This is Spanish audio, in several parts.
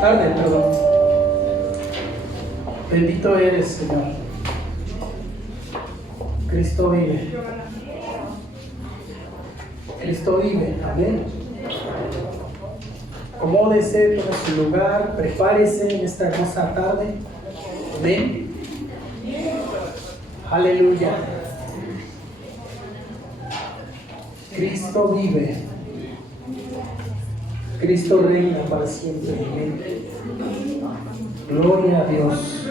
Tarde, perdón. Bendito eres, Señor. Cristo vive. Cristo vive. Amén. Acomódese, tome su lugar, prepárese en esta hermosa tarde. Amén. Aleluya. Cristo vive. Cristo reina para siempre. Amén. Gloria a Dios.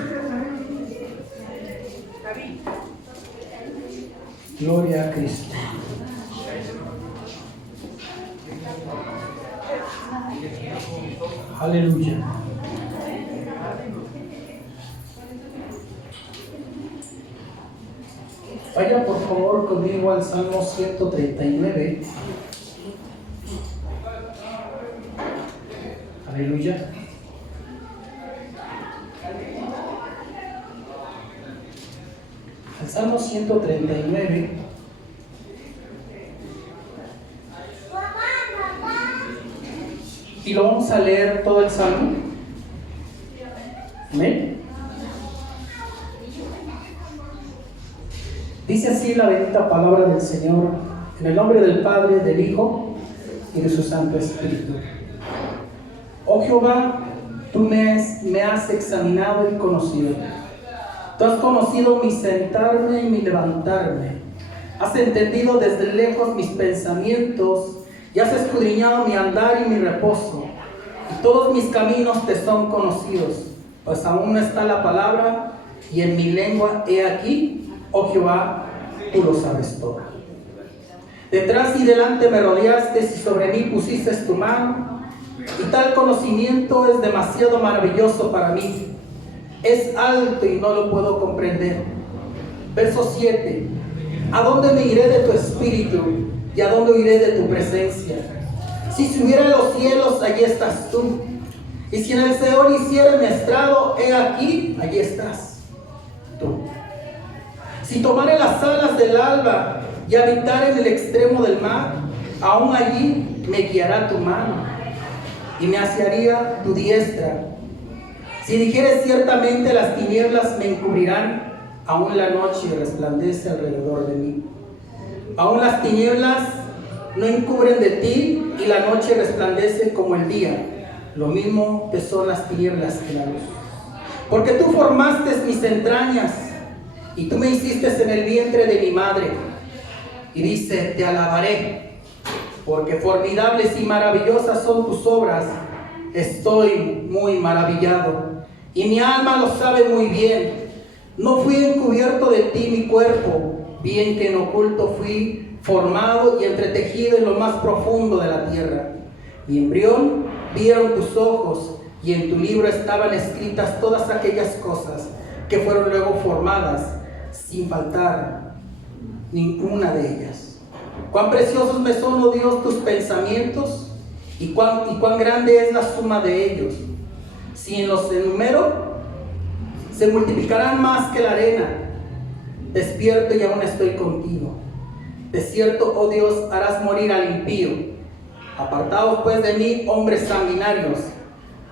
Gloria a Cristo. Aleluya. Vaya por favor conmigo al Salmo 139. Aleluya. Al Salmo 139. Y lo vamos a leer todo el Salmo. Amén. Dice así la bendita palabra del Señor, en el nombre del Padre, del Hijo y de su Santo Espíritu. Oh Jehová, tú me has examinado y conocido. Tú has conocido mi sentarme y mi levantarme. Has entendido desde lejos mis pensamientos y has escudriñado mi andar y mi reposo. Y todos mis caminos te son conocidos, pues aún no está la palabra y en mi lengua he aquí, oh Jehová, tú lo sabes todo. Detrás y delante me rodeaste y sobre mí pusiste tu mano, y tal conocimiento es demasiado maravilloso para mí. Es alto y no lo puedo comprender. Verso 7. ¿A dónde me iré de tu espíritu? ¿Y a dónde iré de tu presencia? Si subiera a los cielos, allí estás tú. Y si en el Seol hiciera mi estrado, he aquí, allí estás tú. Si tomare las alas del alba y habitar en el extremo del mar, aún allí me guiará tu mano y me asiaría tu diestra. Si dijeres ciertamente las tinieblas me encubrirán, aún la noche resplandece alrededor de mí. Aún las tinieblas no encubren de ti y la noche resplandece como el día. Lo mismo que son las tinieblas que la luz. Porque tú formaste mis entrañas y tú me hiciste en el vientre de mi madre. Y dice, te alabaré, porque formidables y maravillosas son tus obras. Estoy muy maravillado, y mi alma lo sabe muy bien. No fui encubierto de ti mi cuerpo, bien que en oculto fui formado y entretejido en lo más profundo de la tierra. Mi embrión vieron tus ojos, y en tu libro estaban escritas todas aquellas cosas que fueron luego formadas, sin faltar ninguna de ellas. Cuán preciosos me son, oh Dios, tus pensamientos, y cuán grande es la suma de ellos. Si los enumero, se multiplicarán más que la arena. Despierto y aún estoy contigo. De cierto, oh Dios, harás morir al impío. Apartaos pues de mí, hombres sanguinarios,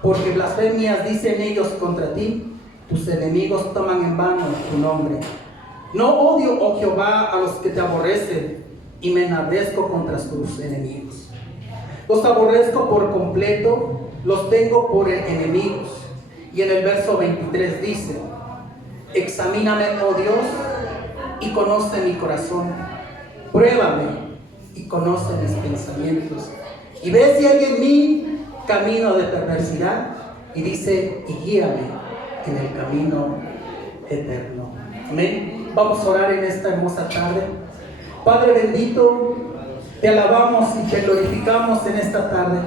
porque blasfemias dicen ellos contra ti. Tus enemigos toman en vano tu nombre. No odio, oh Jehová, a los que te aborrecen, y me enardezco contra tus enemigos. Los aborrezco por completo, los tengo por enemigos. Y en el verso 23 dice, examíname, oh Dios, y conoce mi corazón. Pruébame y conoce mis pensamientos. Y ve si hay en mí camino de perversidad. Y dice, y guíame en el camino eterno. Amén. Vamos a orar en esta hermosa tarde. Padre bendito, te alabamos y te glorificamos en esta tarde.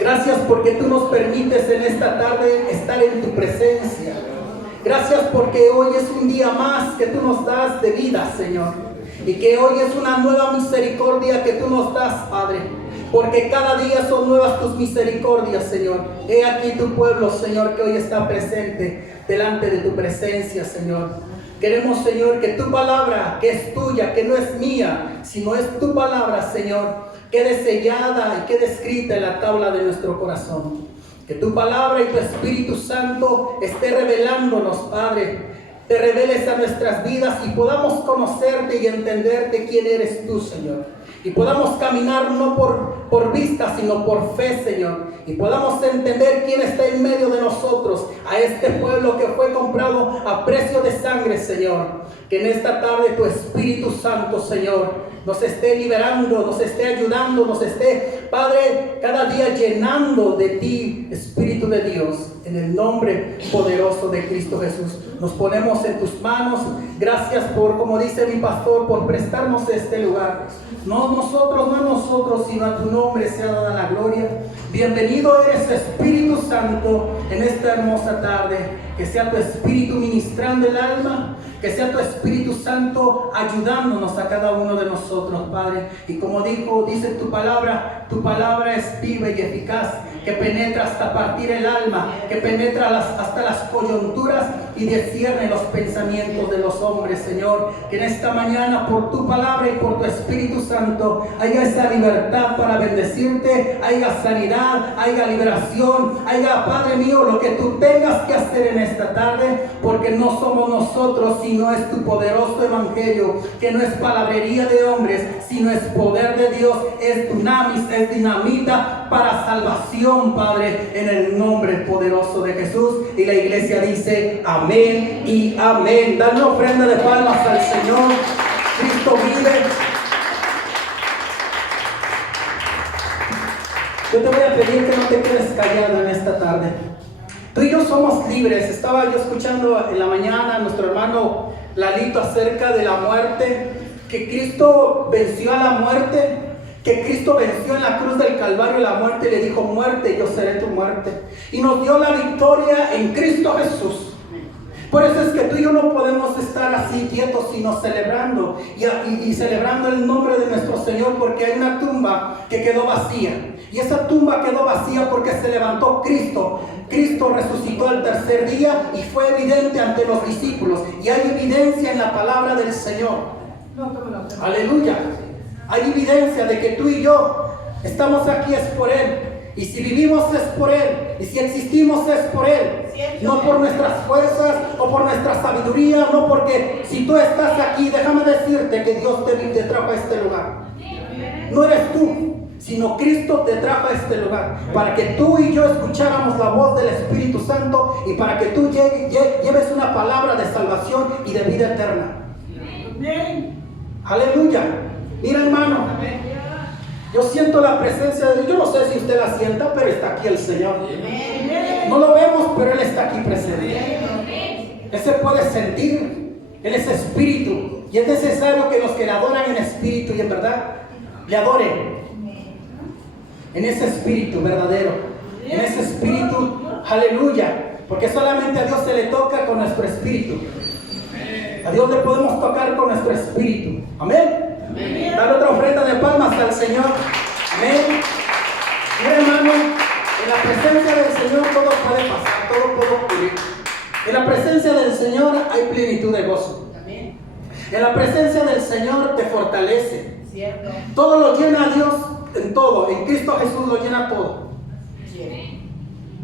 Gracias porque tú nos permites en esta tarde estar en tu presencia. Gracias porque hoy es un día más que tú nos das de vida, Señor. Y que hoy es una nueva misericordia que tú nos das, Padre. Porque cada día son nuevas tus misericordias, Señor. He aquí tu pueblo, Señor, que hoy está presente delante de tu presencia, Señor. Queremos, Señor, que tu palabra, que es tuya, que no es mía, sino es tu palabra, Señor, quede sellada y quede escrita en la tabla de nuestro corazón. Que tu palabra y tu Espíritu Santo esté revelándonos, Padre. Te reveles a nuestras vidas y podamos conocerte y entenderte quién eres tú, Señor. Y podamos caminar no por vista, sino por fe, Señor. Y podamos entender quién está en medio de nosotros, a este pueblo que fue comprado a precio de sangre, Señor. Que en esta tarde tu Espíritu Santo, Señor, nos esté liberando, nos esté ayudando, nos esté, Padre, cada día llenando de ti, Espíritu de Dios. En el nombre poderoso de Cristo Jesús, nos ponemos en tus manos. Gracias por, como dice mi pastor, por prestarnos este lugar. No nosotros, sino a tu nombre sea dada la gloria. Bienvenido eres, Espíritu Santo, en esta hermosa tarde. Que sea tu Espíritu ministrando el alma, que sea tu Espíritu Santo ayudándonos a cada uno de nosotros, Padre. Y como dice tu palabra es viva y eficaz, que penetra hasta partir el alma, que penetra hasta las coyunturas y discierne los pensamientos de los hombres, Señor. Que en esta mañana, por tu palabra y por tu Espíritu Santo, haya esa libertad para bendecirte, haya sanidad, haya liberación, haya, Padre mío, lo que tú tengas que hacer en esta tarde, porque no somos nosotros, sino es tu poderoso evangelio, que no es palabrería de hombres, sino es poder de Dios, es dunamis, es dinamita para salvación, Padre, en el nombre poderoso de Jesús. Y la iglesia dice amén y amén. Dan una ofrenda de palmas al Señor. Cristo vive. Yo te voy a pedir que no te quedes callado en esta tarde. Tú y yo somos libres. Estaba yo escuchando en la mañana a nuestro hermano Lalito acerca de la muerte, que Cristo venció a la muerte, que Cristo venció en la cruz del Calvario la muerte y le dijo: muerte, yo seré tu muerte. Y nos dio la victoria en Cristo Jesús. Por eso es que tú y yo no podemos estar así quietos, sino celebrando y celebrando el nombre de nuestro Señor, porque hay una tumba que quedó vacía. Y esa tumba quedó vacía porque se levantó Cristo. Cristo resucitó al tercer día y fue evidente ante los discípulos. Y hay evidencia en la palabra del Señor. Aleluya. Hay evidencia de que tú y yo estamos aquí es por Él. Y si vivimos es por Él. Y si existimos es por Él. No por nuestras fuerzas o por nuestra sabiduría. No, porque si tú estás aquí, déjame decirte que Dios te trajo a este lugar. No eres tú, sino Cristo te trajo a este lugar. Para que tú y yo escucháramos la voz del Espíritu Santo. Y para que tú lleves una palabra de salvación y de vida eterna. Aleluya. Mira, hermano, yo siento la presencia de Dios. Yo no sé si usted la sienta, pero está aquí el Señor. No lo vemos, pero Él está aquí presente. Él se puede sentir. Él es espíritu. Y es necesario que los que le adoran en espíritu y en verdad le adoren en ese espíritu verdadero, en ese espíritu, aleluya. Porque solamente a Dios se le toca con nuestro espíritu. A Dios le podemos tocar con nuestro espíritu. Amén. Dar otra ofrenda de palmas al Señor. Amén. Mira, hermano, en la presencia del Señor todo puede pasar, todo puede ocurrir. En la presencia del Señor hay plenitud de gozo. En la presencia del Señor te fortalece. Todo lo llena a Dios en todo. En Cristo Jesús lo llena todo.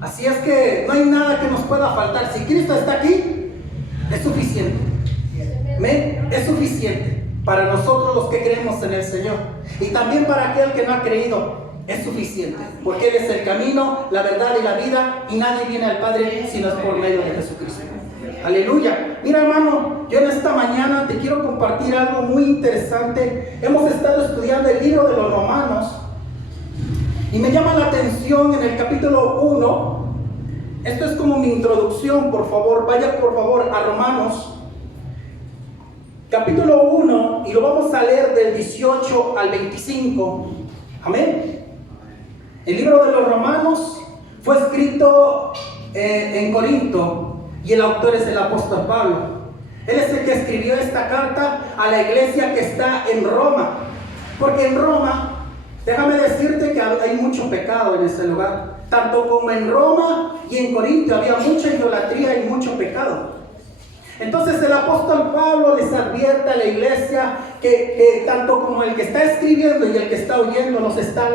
Así es que no hay nada que nos pueda faltar. Si Cristo está aquí, es suficiente. Amén. Es suficiente. Para nosotros los que creemos en el Señor. Y también para aquel que no ha creído, es suficiente. Porque Él es el camino, la verdad y la vida. Y nadie viene al Padre sino es por medio de Jesucristo. Aleluya. Mira, hermano, yo en esta mañana te quiero compartir algo muy interesante. Hemos estado estudiando el libro de los Romanos. Y me llama la atención en el capítulo 1. Esto es como mi introducción, por favor. Vaya por favor a Romanos. Capítulo 1, y lo vamos a leer del 18 al 25. Amén. El libro de los Romanos fue escrito en Corinto, y el autor es el apóstol Pablo. Él es el que escribió esta carta a la iglesia que está en Roma. Porque en Roma, déjame decirte que hay mucho pecado en ese lugar. Tanto como en Roma y en Corinto había mucha idolatría y mucho pecado. Entonces el apóstol Pablo les advierte a la iglesia que tanto como el que está escribiendo y el que está oyendo nos está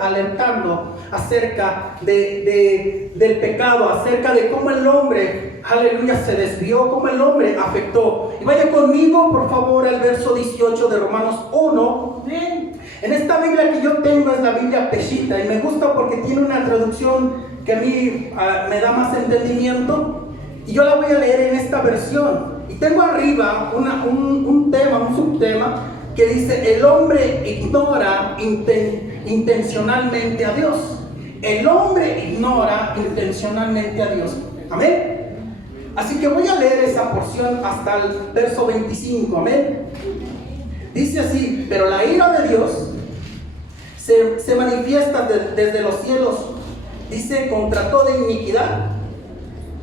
alertando acerca del pecado, acerca de cómo el hombre, aleluya, se desvió, cómo el hombre afectó. Y vaya conmigo por favor al verso 18 de Romanos 1. En esta Biblia que yo tengo es la Biblia Peshitta y me gusta porque tiene una traducción que a mí me da más entendimiento. Y yo la voy a leer en esta versión. Y tengo arriba un subtema que dice: el hombre ignora intencionalmente a Dios. El hombre ignora intencionalmente a Dios. Amén. Así que voy a leer esa porción hasta el verso 25. Amén. Dice así: pero la ira de Dios se manifiesta desde los cielos, dice, contra toda iniquidad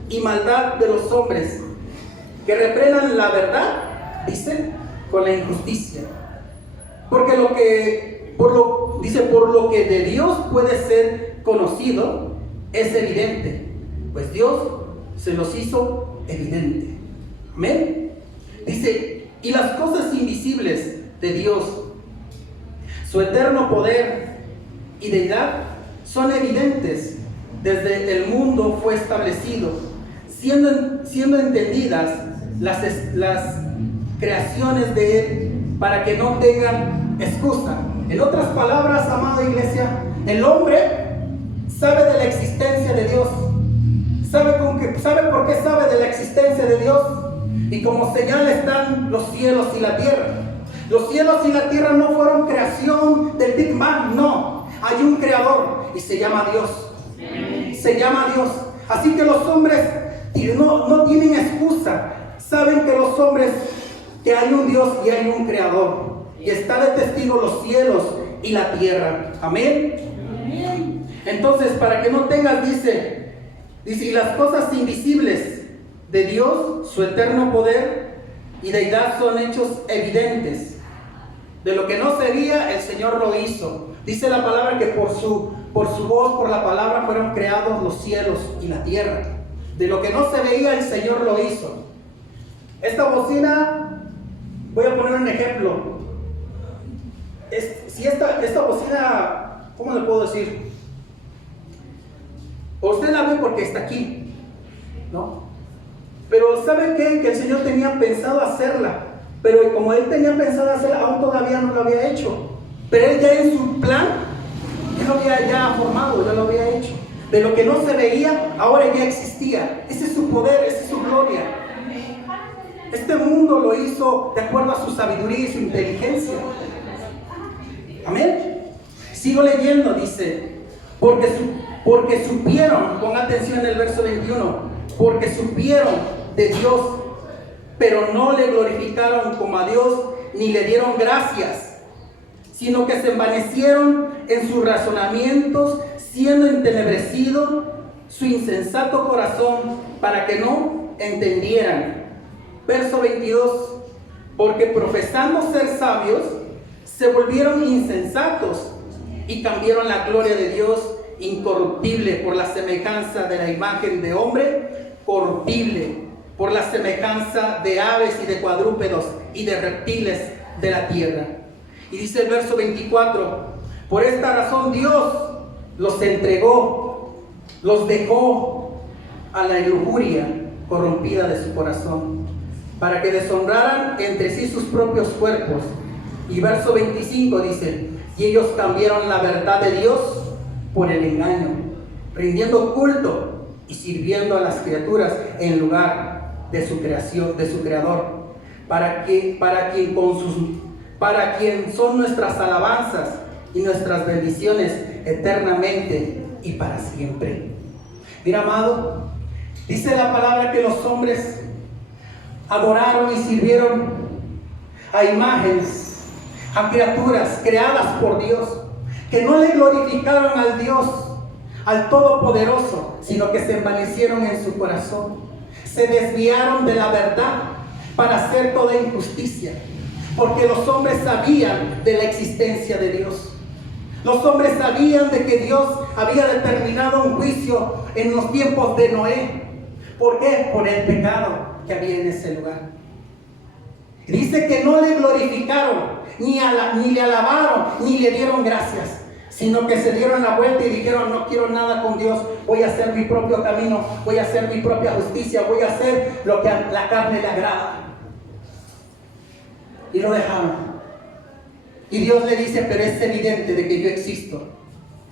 y maldad de los hombres, que refrenan la verdad, dice, con la injusticia. Porque por lo que de Dios puede ser conocido, es evidente, pues Dios se los hizo evidente. Amén. Dice: y las cosas invisibles de Dios, su eterno poder y deidad, son evidentes desde el mundo fue establecido, siendo entendidas las creaciones de Él, para que no tengan excusa. En otras palabras, amada iglesia, el hombre sabe de la existencia de Dios. ¿Sabe por qué sabe de la existencia de Dios? Y como señal están los cielos y la tierra. Los cielos y la tierra no fueron creación del Big Bang, no. Hay un creador y se llama Dios. Se llama Dios. Así que los hombres no tienen excusa. Saben que los hombres, que hay un Dios y hay un creador. Y está de testigo los cielos y la tierra. Amén. Entonces, para que no tengas, dice, y las cosas invisibles de Dios, su eterno poder y deidad, son hechos evidentes. De lo que no se veía, el Señor lo hizo. Dice la palabra que por su voz, por la palabra, fueron creados los cielos y la tierra. De lo que no se veía, el Señor lo hizo. Esta bocina, voy a poner un ejemplo. Si esta bocina, ¿cómo le puedo decir? Usted la ve porque está aquí, ¿no? Pero ¿sabe qué? Que el Señor tenía pensado hacerla. Pero como Él tenía pensado hacerla, aún todavía no lo había hecho. Pero Él ya en su plan, Él lo había ya formado, ya lo había hecho. De lo que no se veía, ahora ya existía. Ese es su poder, esa es su gloria. Este mundo lo hizo de acuerdo a su sabiduría y su inteligencia. Amén. Sigo leyendo, dice: porque supieron, pon atención en el verso 21, porque supieron de Dios, pero no le glorificaron como a Dios, ni le dieron gracias, sino que se envanecieron en sus razonamientos, siendo entenebrecido su insensato corazón, para que no entendieran. Verso 22, porque profesando ser sabios, se volvieron insensatos y cambiaron la gloria de Dios incorruptible por la semejanza de la imagen de hombre corruptible, por la semejanza de aves y de cuadrúpedos y de reptiles de la tierra. Y dice el verso 24: por esta razón Dios los entregó, los dejó a la lujuria corrompida de su corazón, para que deshonraran entre sí sus propios cuerpos. Y verso 25 dice: y ellos cambiaron la verdad de Dios por el engaño, rindiendo culto y sirviendo a las criaturas en lugar de su creación, de su creador, para quien son nuestras alabanzas y nuestras bendiciones eternamente y para siempre. Mira, amado, dice la palabra que los hombres adoraron y sirvieron a imágenes, a criaturas creadas por Dios, que no le glorificaron al Dios, al Todopoderoso, sino que se envanecieron en su corazón, se desviaron de la verdad para hacer toda injusticia, porque los hombres sabían de la existencia de Dios. Los hombres sabían de que Dios había determinado un juicio en los tiempos de Noé. ¿Por qué? Por el pecado. que había en ese lugar. Dice que no le glorificaron, ni le alabaron, ni le dieron gracias, sino que se dieron la vuelta y dijeron: no quiero nada con Dios, voy a hacer mi propio camino, voy a hacer mi propia justicia, voy a hacer lo que a la carne le agrada. Y lo dejaron. Y Dios le dice: pero es evidente de que yo existo,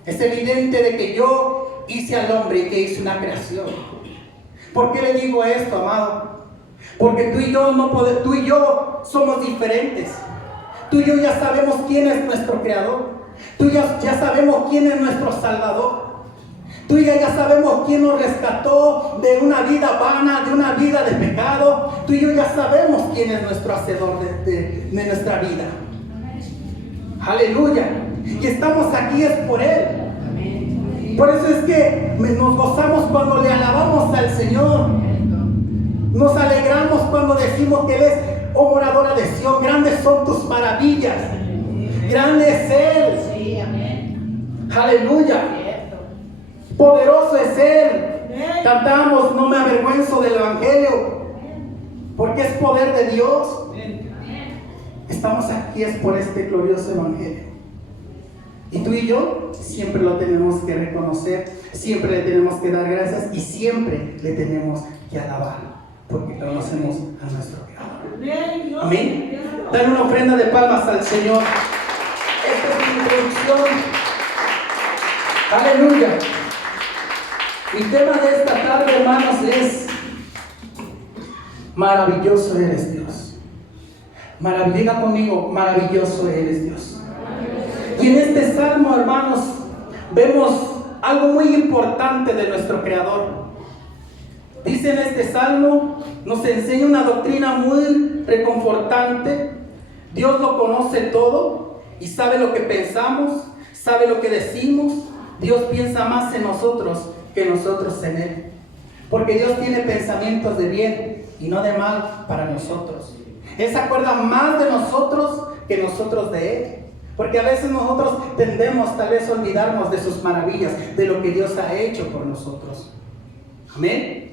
es evidente de que yo hice al hombre y que hice una creación. ¿Por qué le digo esto, amado? Porque tú y yo somos diferentes. Tú y yo ya sabemos quién es nuestro Creador. Tú ya sabemos quién es nuestro Salvador. Tú y yo ya sabemos quién nos rescató de una vida vana, de una vida de pecado. Tú y yo ya sabemos quién es nuestro hacedor de nuestra vida. Aleluya. Y estamos aquí es por Él. Por eso es que nos gozamos cuando le alabamos al Señor. Nos alegramos cuando decimos que Él es moradora de Sión. Grandes son tus maravillas. Grande es Él. Sí, amén. Aleluya. Poderoso es Él. Cantamos: no me avergüenzo del Evangelio, porque es poder de Dios. Estamos aquí es por este glorioso Evangelio. Y tú y yo siempre lo tenemos que reconocer, siempre le tenemos que dar gracias y siempre le tenemos que alabar, porque conocemos a nuestro Creador. Amén. Dale una ofrenda de palmas al Señor. Esta es mi introducción. Aleluya. Mi tema de esta tarde, hermanos, es: maravilloso eres Dios. Diga conmigo: maravilloso eres Dios. Y en este salmo, hermanos, vemos algo muy importante de nuestro Creador. Dice en este salmo, nos enseña una doctrina muy reconfortante. Dios lo conoce todo y sabe lo que pensamos, sabe lo que decimos. Dios piensa más en nosotros que nosotros en Él, porque Dios tiene pensamientos de bien y no de mal para nosotros. Él se acuerda más de nosotros que nosotros de Él, porque a veces nosotros tendemos tal vez a olvidarnos de sus maravillas, de lo que Dios ha hecho por nosotros. Amén.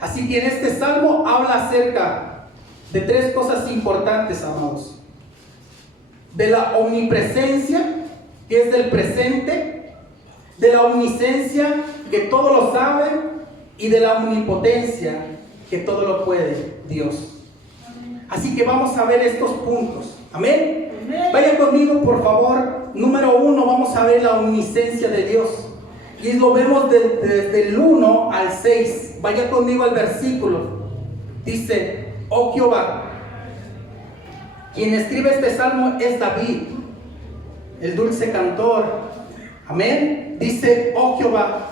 Así que en este salmo habla acerca de tres cosas importantes, amados: de la omnipresencia, que es del presente; de la omnisciencia, que todo lo sabe; y de la omnipotencia, que todo lo puede Dios. Así que vamos a ver estos puntos. Amén. Vaya conmigo, por favor. Número 1, vamos a ver la omnisciencia de Dios. Y lo vemos desde el 1 al 6. Vaya conmigo al versículo. Dice: oh Jehová. Quien escribe este salmo es David, el dulce cantor. Amén. Dice: oh Jehová,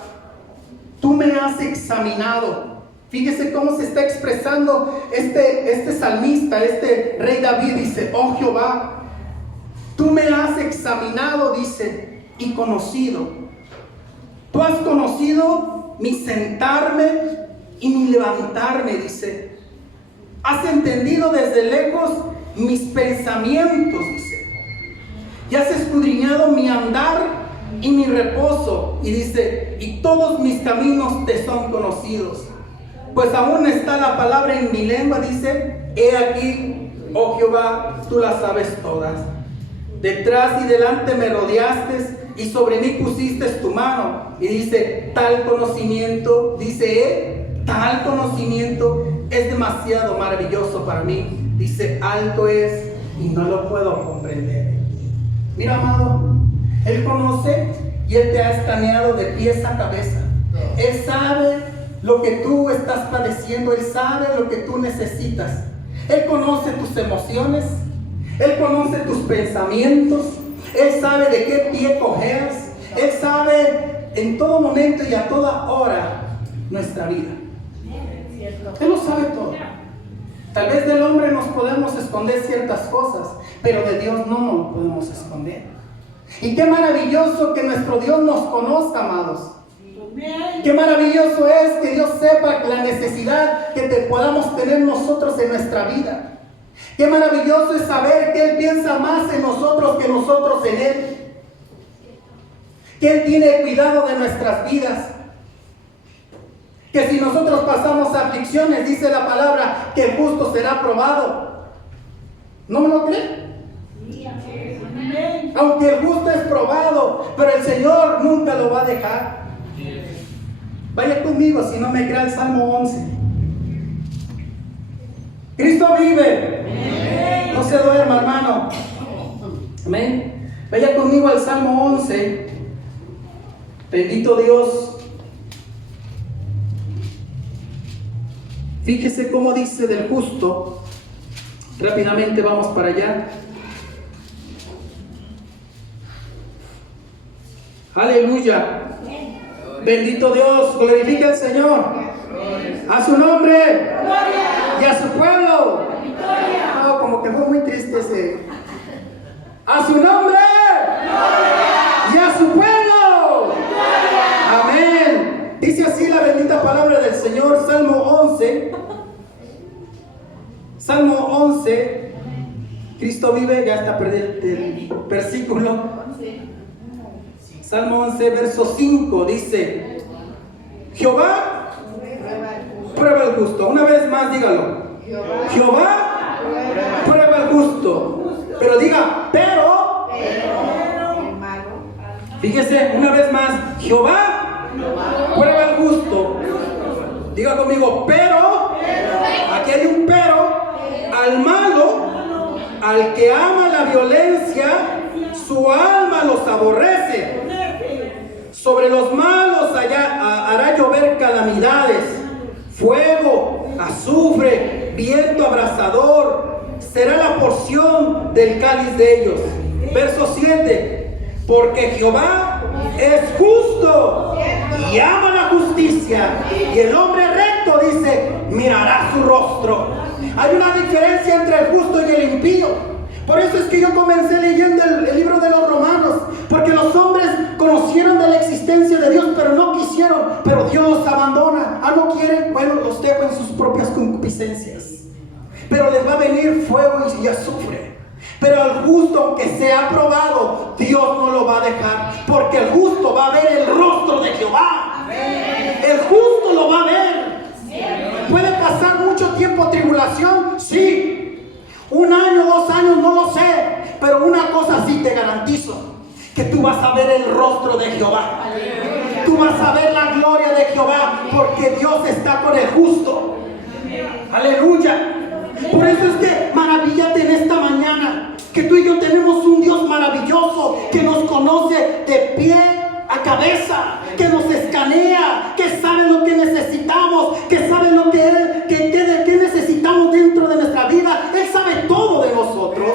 tú me has examinado. Fíjese cómo se está expresando este salmista, este rey David. Dice: oh Jehová, tú me has examinado, dice, y conocido. Tú has conocido mi sentarme y mi levantarme, dice. Has entendido desde lejos mis pensamientos, dice. Y has escudriñado mi andar y mi reposo. Y dice: y todos mis caminos te son conocidos. Pues aún está la palabra en mi lengua, dice. He aquí, oh Jehová, tú las sabes todas. Detrás y delante me rodeaste, y sobre mí pusiste tu mano. Y dice: tal conocimiento, dice él, tal conocimiento es demasiado maravilloso para mí. Dice: alto es y no lo puedo comprender. Mira, amado, Él conoce y Él te ha escaneado de pies a cabeza. Él sabe lo que tú estás padeciendo. Él sabe lo que tú necesitas. Él conoce tus emociones. Él conoce tus pensamientos. Él sabe de qué pie cojeas. Él sabe en todo momento y a toda hora nuestra vida. Él lo sabe todo. Tal vez del hombre nos podemos esconder ciertas cosas, pero de Dios no nos lo podemos esconder. Y qué maravilloso que nuestro Dios nos conozca, amados. Qué maravilloso es que Dios sepa la necesidad que podamos tener nosotros en nuestra vida. Qué maravilloso es saber que Él piensa más en nosotros que nosotros en Él. Que Él tiene cuidado de nuestras vidas. Que si nosotros pasamos aflicciones, dice la palabra, que el justo será probado. ¿No me lo cree? Aunque el justo es probado, pero el Señor nunca lo va a dejar. Vaya conmigo, si no me crea, el Salmo 11. Cristo vive. No se duerma, hermano. Amén. Vaya conmigo al Salmo 11. Bendito Dios. Fíjese cómo dice del justo. Rápidamente vamos para allá. Aleluya. Bendito Dios. Glorifica al Señor. A su nombre. Y a su pueblo. No, como que fue muy triste ese. A su nombre. Y a su pueblo. Amén. Dice así la bendita palabra del Señor. Salmo 11. Salmo 11. Cristo vive. Ya está perdido el versículo. Salmo 11, verso 5 dice: Jehová prueba al justo. Una vez más dígalo. Jehová prueba al justo. Pero diga, pero. Fíjese, una vez más. Jehová prueba al justo. Diga conmigo, pero. Aquí hay un pero. Al malo, al que ama la violencia, su alma los aborrece. Sobre los malos hará llover calamidades, fuego, azufre, viento abrasador, será la porción del cáliz de ellos. Verso 7, porque Jehová es justo y ama la justicia, y el hombre recto, dice, mirará su rostro. Hay una diferencia entre el justo y el impío. Por eso es que yo comencé leyendo el libro de los Romanos, porque los hombres conocieron de la existencia de Dios, pero no quisieron, pero Dios los abandona. No quieren, bueno, los dejo en sus propias concupiscencias, pero les va a venir fuego y azufre. Pero al justo, aunque sea probado, Dios no lo va a dejar, porque el justo va a ver el rostro de Jehová. El justo lo va a ver. ¿Puede pasar mucho tiempo tribulación? Sí. 1 año, 2 años, no lo sé. Pero una cosa sí te garantizo: que tú vas a ver el rostro de Jehová. Tú vas a ver la gloria de Jehová, porque Dios está con el justo. Aleluya. Por eso es que maravíllate en esta mañana, que tú y yo tenemos un Dios maravilloso, que nos conoce de pie a cabeza, que nos escanea, que sabe lo que necesitamos, que sabe lo que necesitamos dentro de nuestra vida. Él sabe todo de nosotros.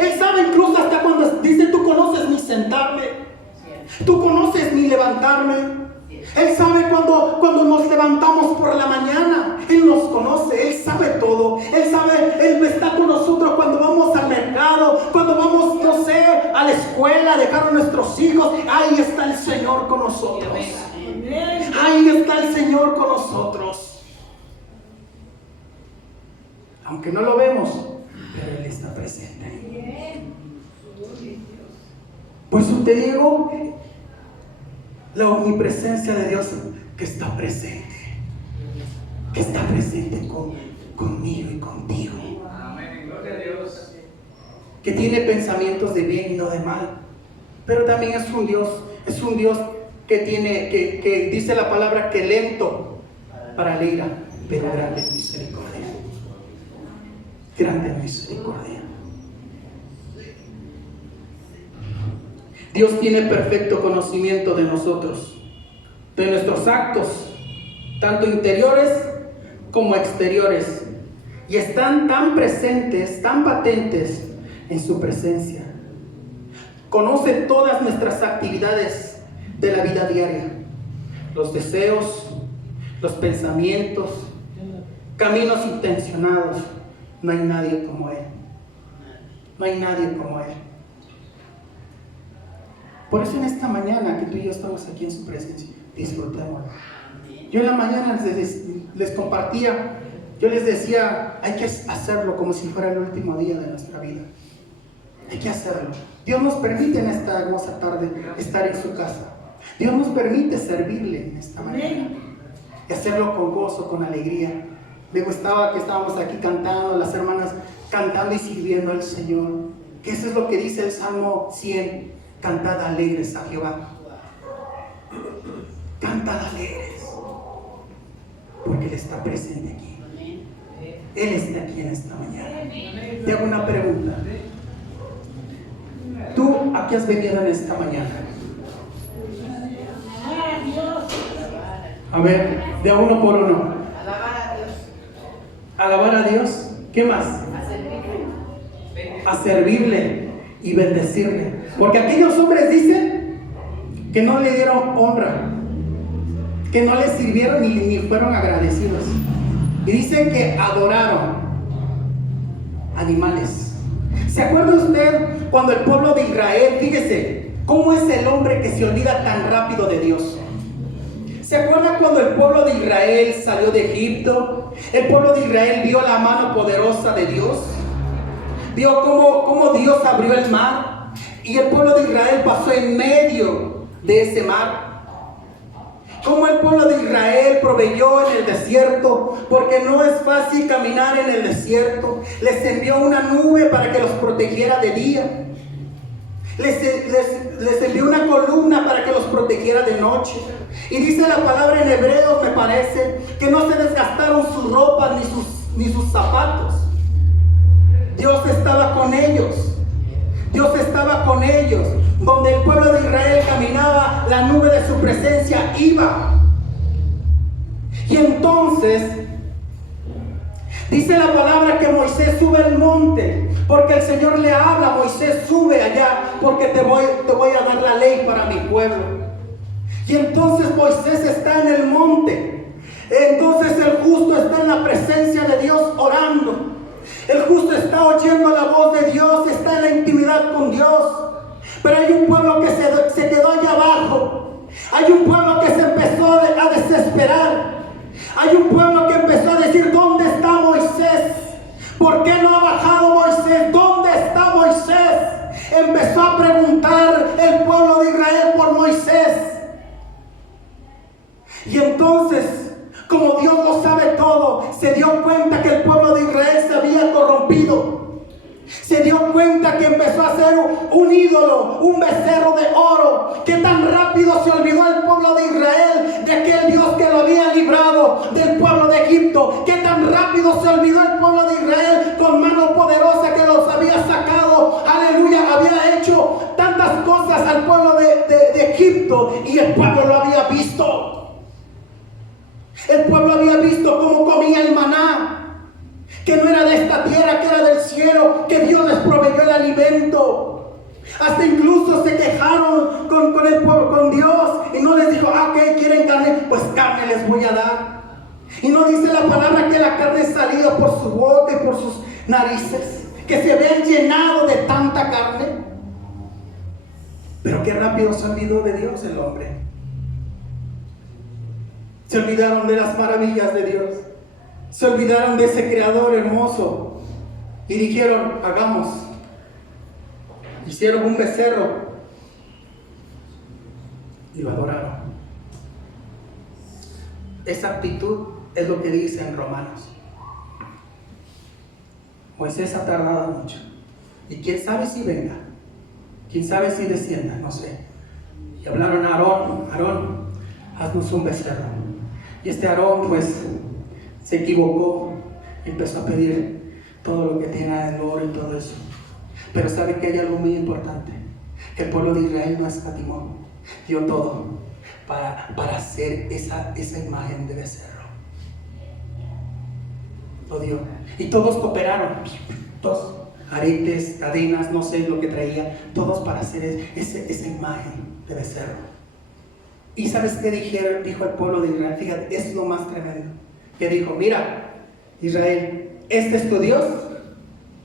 Él sabe incluso hasta cuando dice: tú conoces mi sentarme, tú conoces mi levantarme. Él sabe cuando nos levantamos por la mañana. Él nos conoce, Él sabe todo. Él sabe, Él está con nosotros cuando vamos al mercado, cuando vamos, no sé, a la escuela, a dejar a nuestros hijos. Ahí está el Señor con nosotros. Ahí está el Señor con nosotros. Aunque no lo vemos, pero Él está presente ahí. Por eso te digo, la omnipresencia de Dios que está presente conmigo y contigo. Amén, gloria a Dios. Que tiene pensamientos de bien y no de mal, pero también es un Dios que tiene, que dice la palabra que lento para la ira, pero grande misericordia. Grande misericordia. Dios tiene perfecto conocimiento de nosotros, de nuestros actos, tanto interiores como exteriores, y están tan presentes, tan patentes en su presencia. Conoce todas nuestras actividades de la vida diaria, los deseos, los pensamientos, caminos intencionados. No hay nadie como Él. No hay nadie como Él. Por eso en esta mañana que tú y yo estamos aquí en su presencia, disfrutémoslo. Yo en la mañana les compartía, yo les decía, hay que hacerlo como si fuera el último día de nuestra vida. Hay que hacerlo. Dios nos permite en esta hermosa tarde estar en su casa. Dios nos permite servirle en esta mañana. y hacerlo con gozo, con alegría. Me gustaba que estábamos aquí cantando, las hermanas cantando y sirviendo al Señor. Que eso es lo que dice el Salmo 100. Cantad alegres a Jehová. Cantad alegres. Porque Él está presente aquí. Él está aquí en esta mañana. Te hago una pregunta. ¿Tú a qué has venido en esta mañana? A ver, de uno por uno. Alabar a Dios. Alabar a Dios. ¿Qué más? A servirle y bendecirle. Porque aquellos hombres dicen que no le dieron honra, que no le sirvieron ni fueron agradecidos. Y dicen que adoraron animales. ¿Se acuerda usted cuando el pueblo de Israel, fíjese, cómo es el hombre que se olvida tan rápido de Dios? ¿Se acuerda cuando el pueblo de Israel salió de Egipto? El pueblo de Israel vio la mano poderosa de Dios. Vio cómo Dios abrió el mar. Y el pueblo de Israel pasó en medio de ese mar. Cómo el pueblo de Israel proveyó en el desierto. Porque no es fácil caminar en el desierto. Les envió una nube para que los protegiera de día. Les envió una columna para que los protegiera de noche. Y dice la palabra en Hebreos, me parece, que no se desgastaron sus ropas ni sus zapatos. Dios estaba con ellos. Dios estaba con ellos. Donde el pueblo de Israel caminaba, la nube de su presencia iba. Y entonces dice la palabra que Moisés sube al monte, porque el Señor le habla: Moisés, sube allá, porque te voy a dar la ley para mi pueblo. Y entonces Moisés está en el monte. Entonces el justo está en la presencia de Dios orando. El justo está oyendo la voz de Dios, está en la intimidad con Dios. Pero hay un pueblo que se quedó allá abajo. Hay un pueblo que se empezó a desesperar. Hay un pueblo que empezó a decir: ¿dónde está Moisés? ¿Por qué no ha bajado Moisés? ¿Dónde está Moisés? Empezó a preguntar el pueblo de Israel por Moisés. Y entonces, como Dios lo sabe todo, se dio cuenta que el pueblo de Israel se había corrompido. Se dio cuenta que empezó a hacer un ídolo, un becerro de oro. Que tan rápido se olvidó el pueblo de Israel de aquel Dios que lo había librado del pueblo de Egipto. Que tan rápido se olvidó el pueblo de Israel con mano poderosa que los había sacado. Aleluya, había hecho tantas cosas al pueblo de Egipto, y el pueblo lo había visto. El pueblo había visto cómo comía el maná, que no era de esta tierra, que era del cielo, que Dios les proveyó el alimento. Hasta incluso se quejaron con el pueblo, con Dios, y no les dijo: ¿qué quieren carne? Pues carne les voy a dar. Y no dice la palabra que la carne salía por su boca y por sus narices, que se habían llenado de tanta carne. Pero qué rápido se olvidó de Dios el hombre. Se olvidaron de las maravillas de Dios. Se olvidaron de ese creador hermoso. Y dijeron: hagamos. Hicieron un becerro y lo adoraron. Esa actitud es lo que dice en Romanos. Moisés ha tardado mucho. Y quién sabe si venga. Quién sabe si descienda, no sé. Y hablaron a Aarón: Aarón, haznos un becerro. Y este Aarón pues se equivocó, empezó a pedir todo lo que tenía el oro y todo eso. Pero sabe que hay algo muy importante, que el pueblo de Israel no escatimó, dio todo para hacer esa imagen de becerro. Lo dio. Y todos cooperaron, todos, aretes, cadenas, no sé lo que traía, todos para hacer esa imagen de becerro. ¿Y sabes qué dijo el pueblo de Israel? Fíjate, es lo más tremendo. Que dijo: mira, Israel, este es tu Dios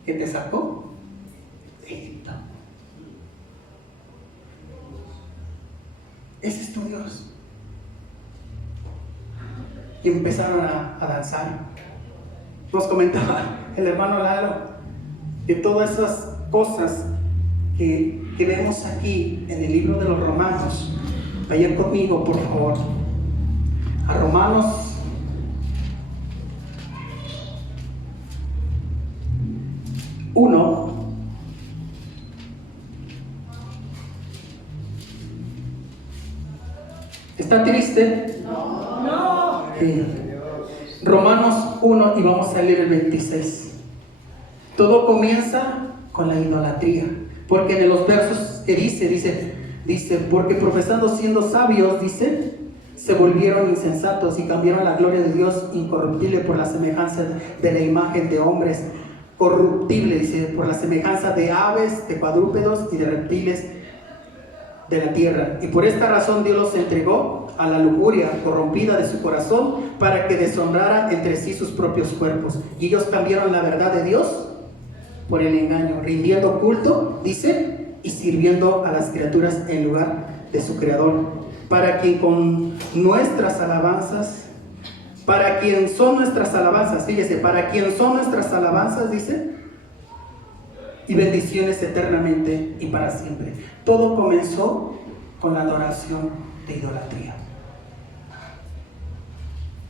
que te sacó de Egipto. Ese es tu Dios. Y empezaron a danzar. Nos comentaba el hermano Lalo de todas esas cosas que vemos aquí en el libro de los Romanos. Vayan conmigo, por favor, a Romanos 1. ¿Está triste? No. Sí. Romanos 1 y vamos a leer el 26. Todo comienza con la idolatría, porque en los versos que dice, porque profesando siendo sabios, dice, se volvieron insensatos y cambiaron la gloria de Dios incorruptible por la semejanza de la imagen de hombres corruptible, dice, por la semejanza de aves, de cuadrúpedos y de reptiles de la tierra. Y por esta razón Dios los entregó a la lujuria corrompida de su corazón para que deshonrara entre sí sus propios cuerpos. Y ellos cambiaron la verdad de Dios por el engaño, rindiendo culto, dice, y sirviendo a las criaturas en lugar de su creador, para quien con nuestras alabanzas, para quien son nuestras alabanzas, fíjese, para quien son nuestras alabanzas, dice, y bendiciones eternamente y para siempre. Todo comenzó con la adoración de idolatría.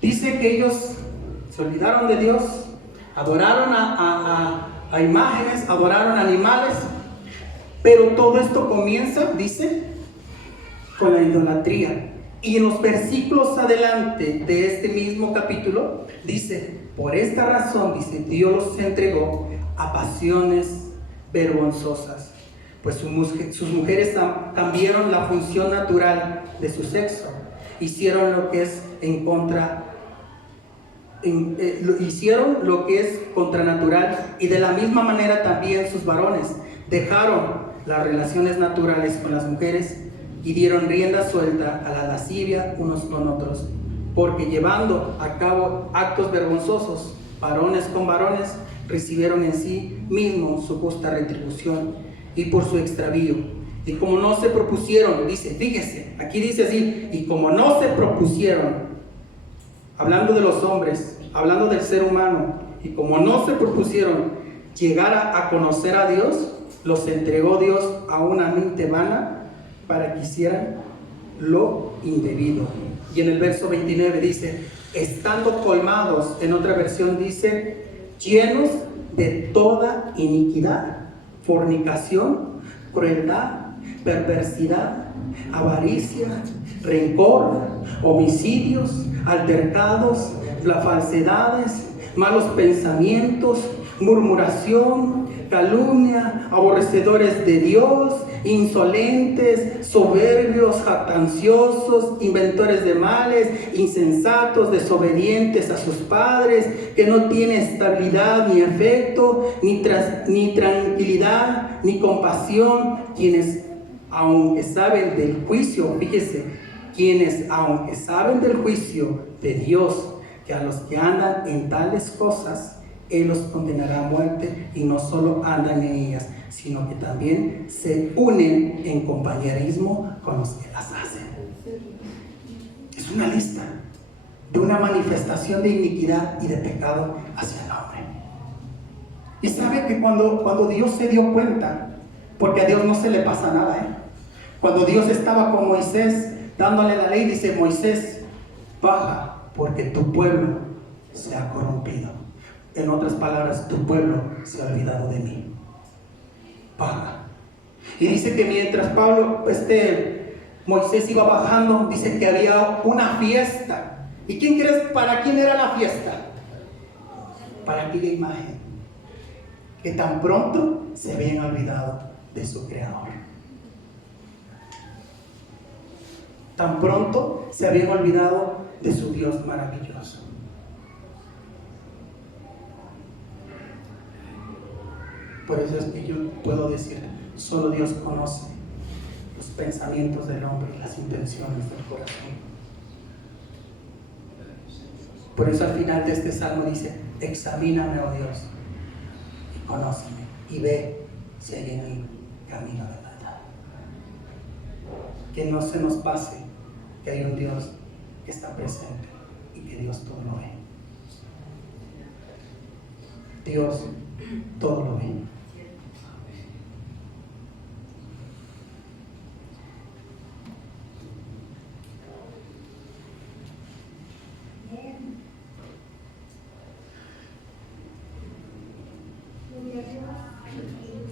Dice que ellos se olvidaron de Dios, adoraron a imágenes, adoraron animales, pero todo esto comienza, dice, con la idolatría. Y en los versículos adelante de este mismo capítulo dice, por esta razón, dice, Dios los entregó a pasiones vergonzosas, pues sus mujeres cambiaron la función natural de su sexo, hicieron lo que es hicieron lo que es contranatural, y de la misma manera también sus varones dejaron las relaciones naturales con las mujeres y dieron rienda suelta a la lascivia unos con otros, porque llevando a cabo actos vergonzosos, varones con varones, recibieron en sí mismos su justa retribución y por su extravío. Y como no se propusieron, dice, fíjese, aquí dice así, y como no se propusieron, hablando de los hombres, hablando del ser humano, y como no se propusieron llegar a conocer a Dios, los entregó Dios a una mente vana para que hicieran lo indebido. Y en el verso 29 dice, estando colmados, en otra versión dice, llenos de toda iniquidad, fornicación, crueldad, perversidad, avaricia, rencor, homicidios, altercados, falsedades, malos pensamientos, murmuración, calumnia, aborrecedores de Dios, insolentes, soberbios, jactanciosos, inventores de males, insensatos, desobedientes a sus padres, que no tienen estabilidad ni afecto, ni tranquilidad, ni compasión, quienes aunque saben del juicio, fíjese, quienes aunque saben del juicio de Dios, que a los que andan en tales cosas, Él los condenará a muerte, y no solo andan en ellas, sino que también se unen en compañerismo con los que las hacen. Es una lista de una manifestación de iniquidad y de pecado hacia el hombre. Y sabe que cuando Dios se dio cuenta, porque a Dios no se le pasa nada, cuando Dios estaba con Moisés dándole la ley, dice, Moisés, baja, porque tu pueblo se ha corrompido. En otras palabras, tu pueblo se ha olvidado de mí. Baja. Y dice que mientras Moisés iba bajando, dice que había una fiesta. ¿Y quién crees para quién era la fiesta? Para aquella imagen que tan pronto se habían olvidado de su creador. Tan pronto se habían olvidado de su Dios maravilloso. Por eso es que yo puedo decir, solo Dios conoce los pensamientos del hombre y las intenciones del corazón. Por eso al final de este salmo dice, examíname, oh Dios, y conóceme, y ve si hay en mí camino de maldad. Que no se nos pase que hay un Dios que está presente y que Dios todo lo ve. Dios todo lo ve.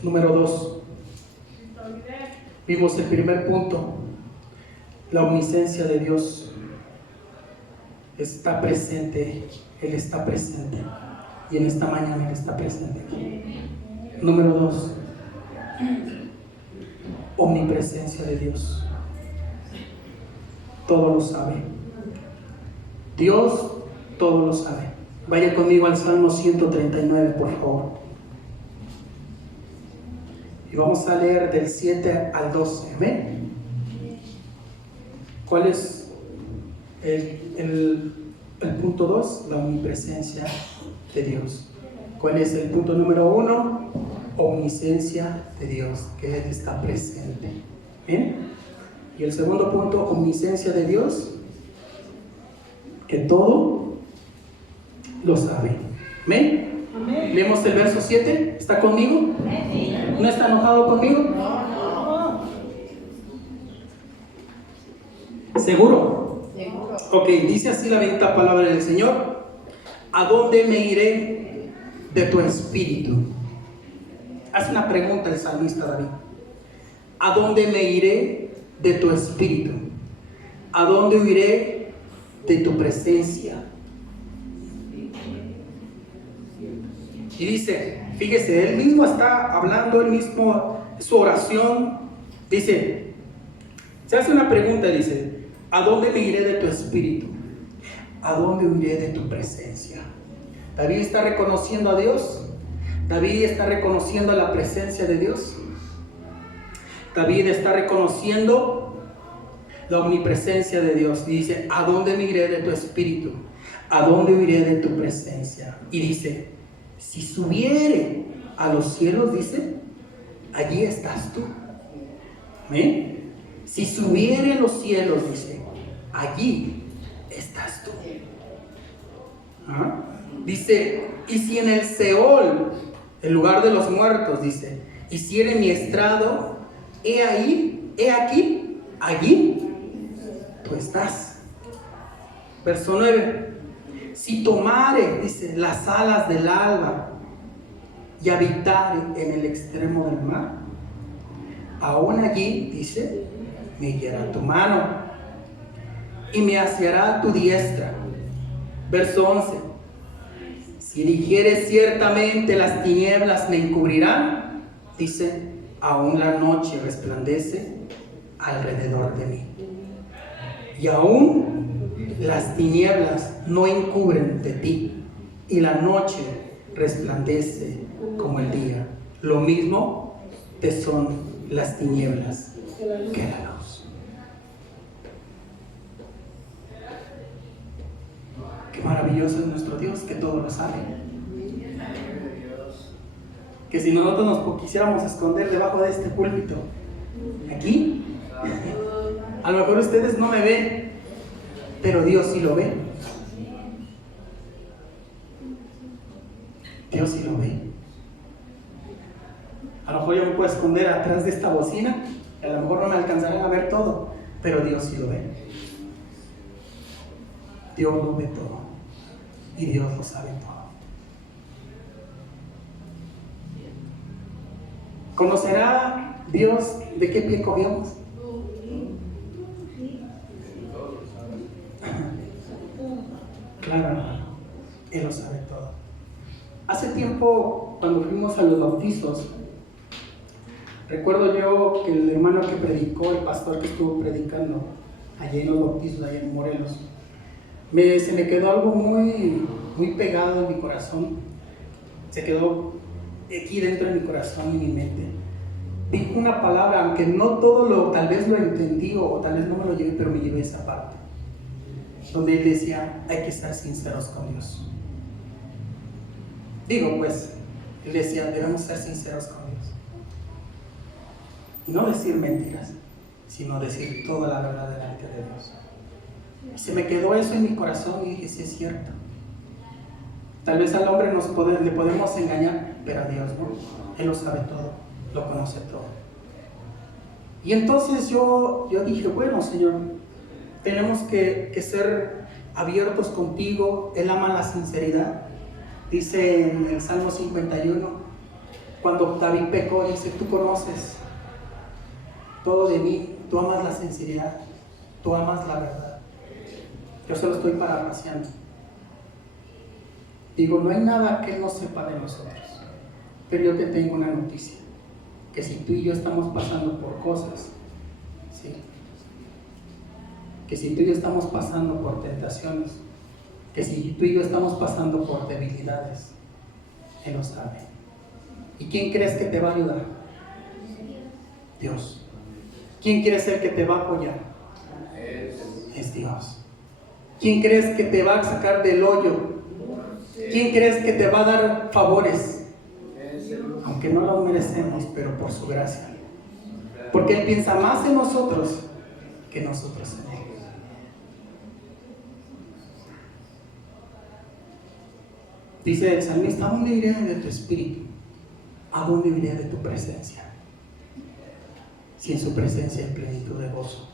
Número 2. Vimos el primer punto. La omnisciencia de Dios está presente. Él está presente. Y en esta mañana Él está presente aquí. Número 2. Omnipresencia de Dios. Todo lo sabe. Dios todo lo sabe. Vaya conmigo al Salmo 139, por favor. Y vamos a leer del 7 al 12. ¿Amén? ¿Cuál es el punto 2? La omnipresencia de Dios. ¿Cuál es el punto número 1? Omnisciencia de Dios, que Él está presente. ¿Bien? Y el segundo punto, omnisciencia de Dios, que todo lo sabe. ¿Amén? Amén. Leemos el verso 7. ¿Está conmigo? ¿No está enojado conmigo? No. ¿Seguro? Seguro. Ok, dice así la bendita palabra del Señor. ¿A dónde me iré de tu espíritu? Hace una pregunta el salmista David. ¿A dónde me iré de tu espíritu? ¿A dónde huiré de tu presencia? Y dice, fíjese, él mismo está hablando, él mismo, su oración, dice, se hace una pregunta, dice, ¿a dónde me iré de tu espíritu? ¿A dónde huiré de tu presencia? David está reconociendo a Dios. David está reconociendo la presencia de Dios. David está reconociendo la omnipresencia de Dios. Dice, ¿a dónde me iré de tu espíritu? ¿A dónde iré de tu presencia? Y dice, si subiere a los cielos, dice, allí estás tú. ¿Amén? Si subiere a los cielos, dice, allí estás tú. ¿Ah? Dice, y si en el Seol, el lugar de los muertos, dice, hiciere mi estrado, he aquí, allí tú estás. Verso 9. Si tomare, dice, las alas del alba y habitare en el extremo del mar, aún allí, dice, me guiará tu mano y me aseará tu diestra. Verso 11. Si dijere ciertamente las tinieblas me encubrirán, dice, aún la noche resplandece alrededor de mí. Y aún las tinieblas no encubren de ti, y la noche resplandece como el día. Lo mismo te son las tinieblas que la luz. Qué maravilloso es nuestro Dios, que todo lo sabe. Que si nosotros nos quisiéramos esconder debajo de este púlpito, aquí, a lo mejor ustedes no me ven, pero Dios sí lo ve. Dios sí lo ve. A lo mejor yo me puedo esconder atrás de esta bocina, y a lo mejor no me alcanzarán a ver todo, pero Dios sí lo ve. Dios lo ve todo. Y Dios lo sabe todo. ¿Conocerá Dios de qué pie cogemos? Claro, Él lo sabe todo. Hace tiempo, cuando fuimos a los bautizos, recuerdo yo que el hermano que predicó, el pastor que estuvo predicando allá en los bautizos, allá en Morelos, se me quedó algo muy pegado en mi corazón. Se quedó aquí dentro de mi corazón y mi mente. Dijo una palabra, aunque no todo tal vez lo entendí o tal vez no me lo llevé, pero me llevé esa parte, donde él decía, hay que estar sinceros con Dios. Digo, pues, él decía, debemos ser sinceros con Dios. Y no decir mentiras, sino decir toda la verdad delante de Dios. Y se me quedó eso en mi corazón y dije, sí es cierto. Tal vez al hombre le podemos engañar, pero a Dios no. Él lo sabe todo, lo conoce todo. Y entonces yo dije, bueno, Señor, tenemos que ser abiertos contigo. Él ama la sinceridad. Dice en el Salmo 51, Cuando David pecó, dice, tú conoces todo de mí, tú amas la sinceridad, tú amas la verdad. Yo se lo estoy parafraseando. Digo, no hay nada que Él no sepa de nosotros. Pero yo te tengo una noticia, que si tú y yo estamos pasando por cosas, ¿sí? Que si tú y yo estamos pasando por tentaciones, que si tú y yo estamos pasando por debilidades, Él lo sabe. ¿Y quién crees que te va a ayudar? Dios. ¿Quién crees ser que te va a apoyar? Es Dios. ¿Quién crees que te va a sacar del hoyo? ¿Quién crees que te va a dar favores? Aunque no lo merecemos, pero por su gracia. Porque Él piensa más en nosotros que nosotros en Él. Dice el salmista, ¿a dónde iré de tu espíritu? ¿A dónde iré de tu presencia? Si en su presencia hay plenitud de gozo.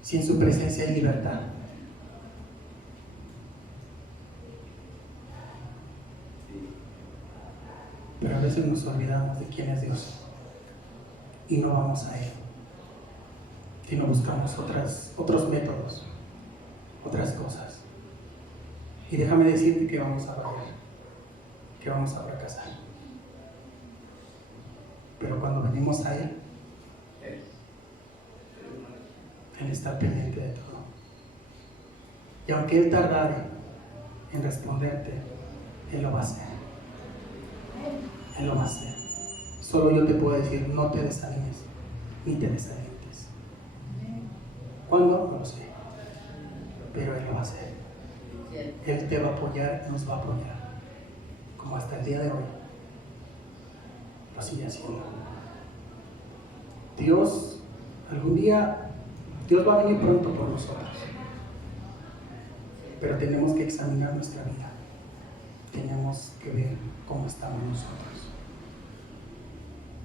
Si en su presencia hay libertad. Pero a veces nos olvidamos de quién es Dios y no vamos a Él, sino buscamos otros métodos, otras cosas. Y déjame decirte que vamos a fallar, que vamos a fracasar. Pero cuando venimos a Él, Él está pendiente de todo. Y aunque Él tardare en responderte, Él lo va a hacer. Él lo va a hacer. Solo yo te puedo decir, no te desanimes, ni te desalientes. ¿Cuándo? No lo sé. Pero Él lo va a hacer. Él te va a apoyar y nos va a apoyar. Como hasta el día de hoy. Lo sigue haciendo. Dios, algún día, Dios va a venir pronto por nosotros. Pero tenemos que examinar nuestra vida. Tenemos que ver cómo estamos nosotros.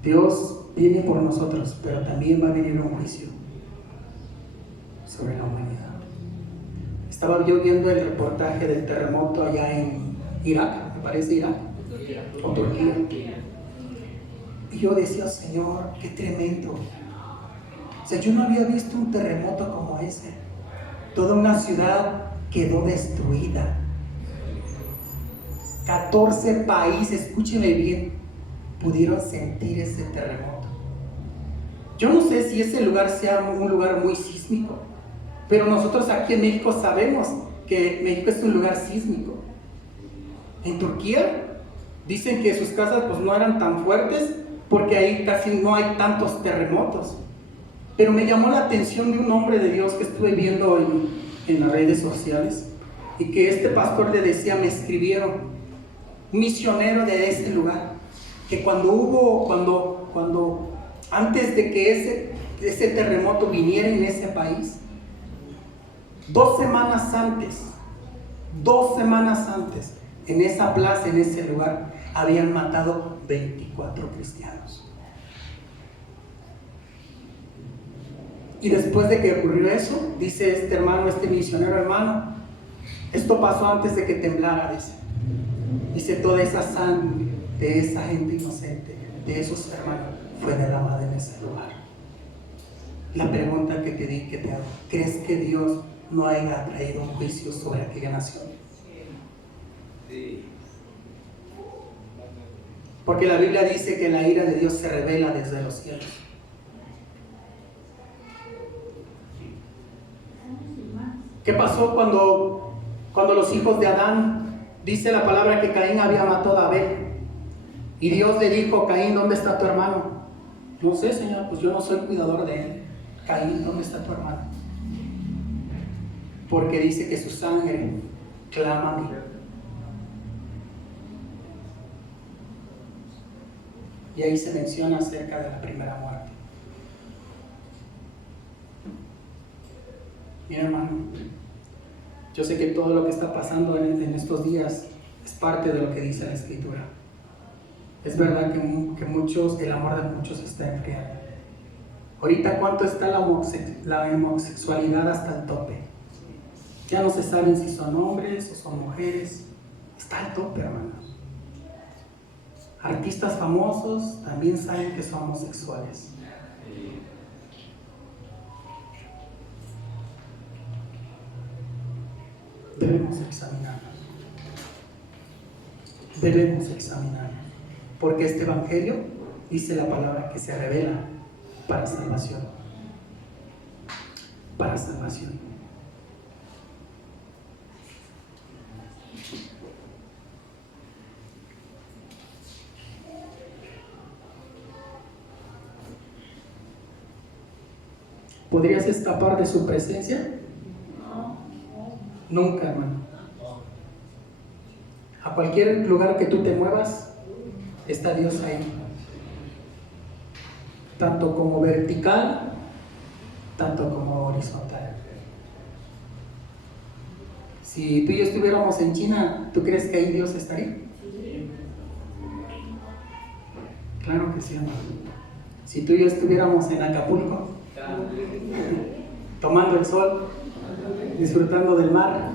Dios viene por nosotros, pero también va a venir un juicio sobre la humanidad. Estaba yo viendo el reportaje del terremoto allá en Irak, me parece Irak, o Turquía. Y yo decía, Señor, qué tremendo. O sea, yo no había visto un terremoto como ese. Toda una ciudad quedó destruida. 14 países, escúcheme bien, pudieron sentir ese terremoto. Yo no sé si ese lugar sea un lugar muy sísmico, pero nosotros aquí en México sabemos que México es un lugar sísmico. En Turquía dicen que sus casas pues no eran tan fuertes porque ahí casi no hay tantos terremotos. Pero me llamó la atención de un hombre de Dios que estuve viendo en las redes sociales y que este pastor le decía, me escribieron, un misionero de ese lugar, que cuando antes de que ese terremoto viniera en ese país, 2 semanas antes, en esa plaza, en ese lugar, habían matado 24 cristianos. Y después de que ocurrió eso, dice este misionero hermano, esto pasó antes de que temblara, dice toda esa sangre de esa gente inocente, de esos hermanos, fue derramada en ese lugar. La pregunta que te hago, ¿crees que Dios no haya traído un juicio sobre aquella nación? Sí. Porque la Biblia dice que la ira de Dios se revela desde los cielos. ¿Qué pasó cuando los hijos de Adán, dice la palabra que Caín había matado a Abel? Y Dios le dijo, Caín, ¿dónde está tu hermano? No sé, Señor, pues yo no soy cuidador de él. Caín, ¿dónde está tu hermano? Porque dice que su sangre clama a mí. Y ahí se menciona acerca de la primera muerte. Mira, hermano, yo sé que todo lo que está pasando en estos días es parte de lo que dice la Escritura. Es verdad que el amor de muchos está enfriando. Ahorita, ¿cuánto está la homosexualidad hasta el tope? Ya no se saben si son hombres o son mujeres. Está al tope, hermanos. Artistas famosos también saben que son homosexuales. Debemos examinarnos. Debemos examinarnos. Porque este evangelio dice la palabra que se revela para salvación. Para salvación. ¿Podrías escapar de su presencia? Nunca, hermano. A cualquier lugar que tú te muevas, está Dios ahí. Tanto como vertical, tanto como horizontal. Si tú y yo estuviéramos en China, ¿tú crees que ahí Dios estaría? Claro que sí, hermano. Si tú y yo estuviéramos en Acapulco, tomando el sol, disfrutando del mar,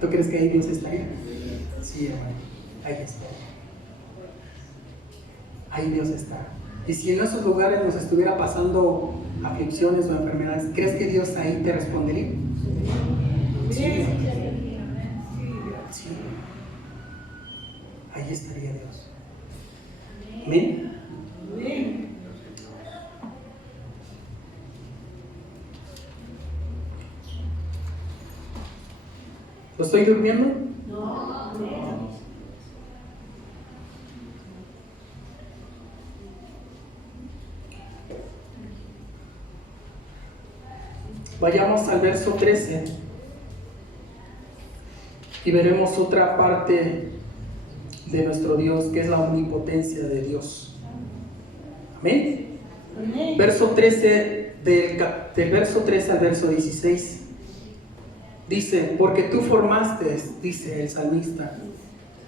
¿tú crees que ahí Dios estaría? Sí, hermano, ahí está. Ahí Dios está. Y si en esos lugares nos estuviera pasando aflicciones o enfermedades, ¿crees que Dios ahí te respondería? Sí. Sí. Ahí estaría Dios. ¿Amén? ¿Lo estoy durmiendo? No. Vayamos al verso 13 y veremos otra parte de nuestro Dios, que es la omnipotencia de Dios. Amén. Verso 13 del verso 13 al verso 16 dice: porque tú formaste, dice el salmista,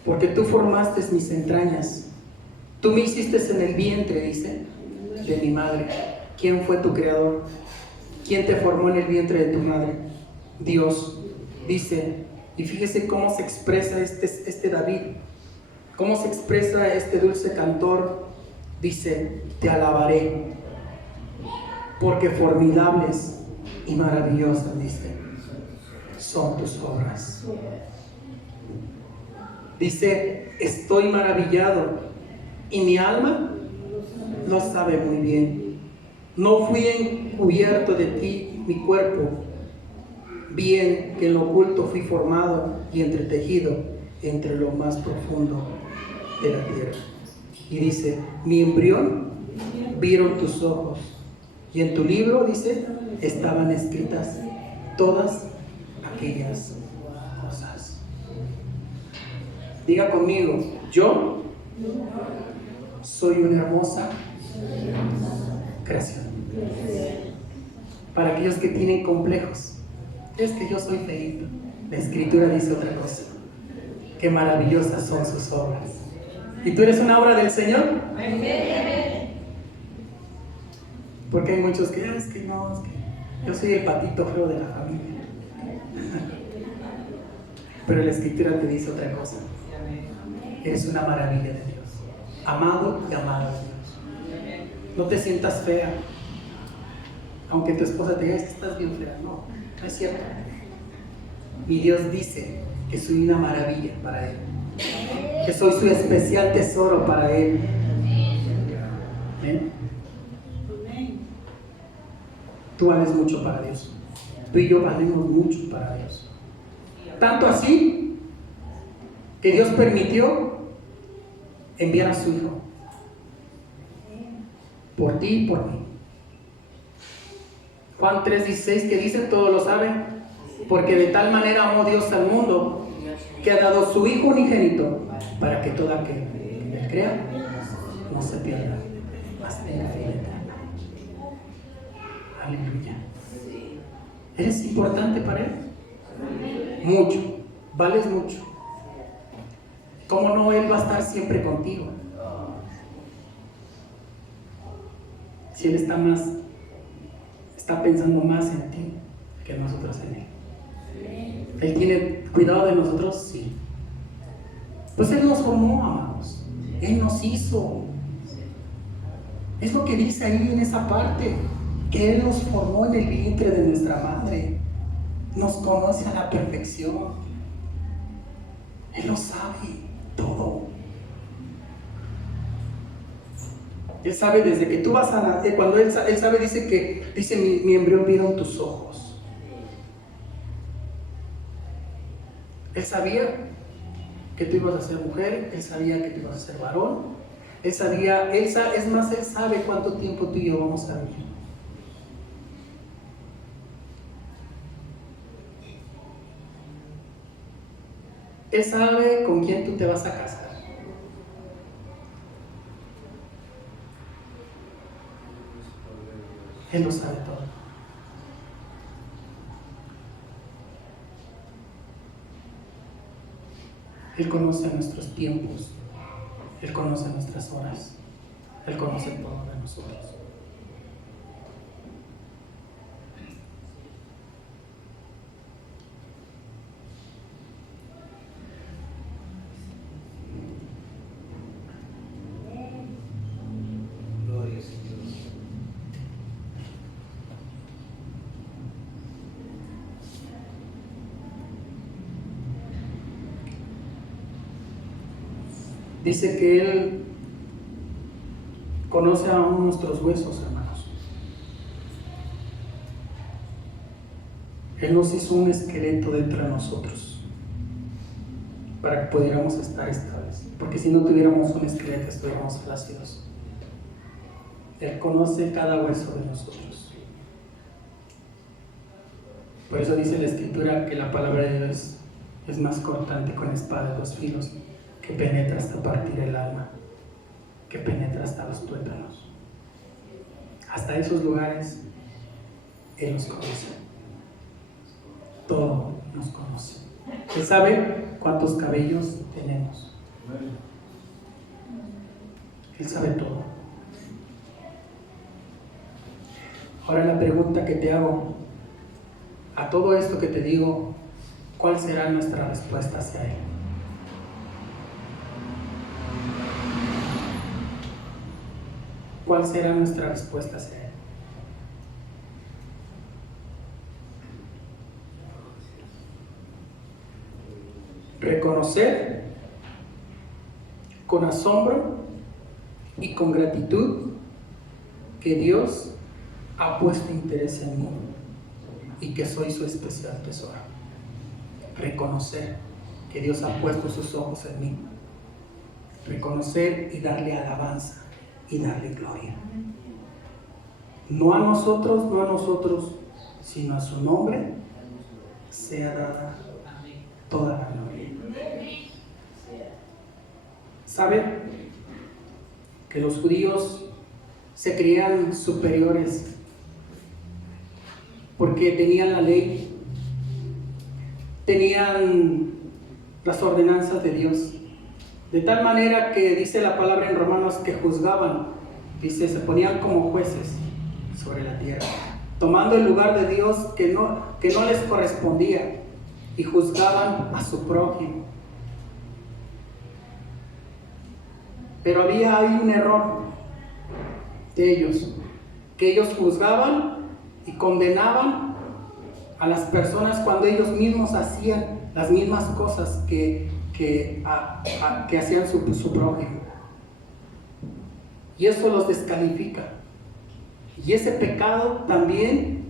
porque tú formaste mis entrañas, tú me hiciste en el vientre, dice, de mi madre. ¿Quién fue tu creador? ¿Quién te formó en el vientre de tu madre? Dios. Dice, y fíjese cómo se expresa este David, cómo se expresa este dulce cantor. Dice, te alabaré, porque formidables y maravillosas, dice, son tus obras. Dice, estoy maravillado y mi alma lo sabe muy bien. No fui encubierto de ti mi cuerpo, bien que en lo oculto fui formado y entretejido entre lo más profundo de la tierra. Y dice, mi embrión vieron tus ojos, y en tu libro, dice, estaban escritas todas aquellas cosas. Diga conmigo, yo soy una hermosa creación. Para aquellos que tienen complejos, es que yo soy feíto, la escritura dice otra cosa: qué maravillosas son sus obras. ¿Y tú eres una obra del Señor? Porque hay muchos que, es que no, es que yo soy el patito feo de la familia. Pero la escritura te dice otra cosa: eres una maravilla de Dios, amado y amada de Dios. No te sientas fea, aunque tu esposa te diga, es que estás bien fea. No, no es cierto. Mi Dios dice que soy una maravilla para Él, que soy su especial tesoro para Él. ¿Ven? Tú vales mucho para Dios. Tú y yo valemos mucho para Dios. Tanto así que Dios permitió enviar a su Hijo por ti y por mí. Juan 3:16, que dice, todos lo saben, porque de tal manera amó Dios al mundo que ha dado su Hijo unigénito para que todo aquel que en él crea no se pierda, mas tenga vida eterna. Aleluya. ¿Eres importante para Él? Mucho. Vales mucho. ¿Cómo no? Él va a estar siempre contigo. Si Él está pensando más en ti que nosotros en Él. Él tiene cuidado de nosotros, sí. Pues Él nos formó, amados. Él nos hizo. Es lo que dice ahí en esa parte, que Él nos formó en el vientre de nuestra madre. Nos conoce a la perfección. Él lo sabe todo. Él sabe desde que tú vas a nacer, cuando Él sabe, dice mi embrión vieron tus ojos. Él sabía que tú ibas a ser mujer, Él sabía que tú ibas a ser varón, Él sabe cuánto tiempo tú y yo vamos a vivir. Él sabe con quién tú te vas a casar. Él lo sabe todo. Él conoce nuestros tiempos, Él conoce nuestras horas, Él conoce todo de nosotros. Gloria a Dios. Dice que Él conoce aún nuestros huesos, hermanos. Él nos hizo un esqueleto dentro de nosotros para que pudiéramos estar estables, porque si no tuviéramos un esqueleto estuviéramos flácidos. Él conoce cada hueso de nosotros. Por eso dice la Escritura que la palabra de Dios es más cortante con espada de dos filos, que penetra hasta partir el alma, que penetra hasta los tuétanos. Hasta esos lugares Él nos conoce. Todo nos conoce. Él sabe cuántos cabellos tenemos. Él sabe todo. Ahora la pregunta que te hago, a todo esto que te digo, ¿cuál será nuestra respuesta hacia Él? ¿Cuál será nuestra respuesta hacia Él? Reconocer con asombro y con gratitud que Dios ha puesto interés en mí y que soy su especial tesoro. Reconocer que Dios ha puesto sus ojos en mí. Reconocer y darle alabanza y darle gloria. No a nosotros, sino a su nombre sea dada toda la gloria. ¿Sabe que los judíos se creían superiores porque tenían la ley, tenían las ordenanzas de Dios? De tal manera que dice la palabra en Romanos que juzgaban, dice, se ponían como jueces sobre la tierra, tomando el lugar de Dios que no les correspondía, y juzgaban a su prójimo. Pero había ahí un error de ellos, que ellos juzgaban y condenaban a las personas cuando ellos mismos hacían las mismas cosas que hacían su prójimo. Y eso los descalifica. Y ese pecado también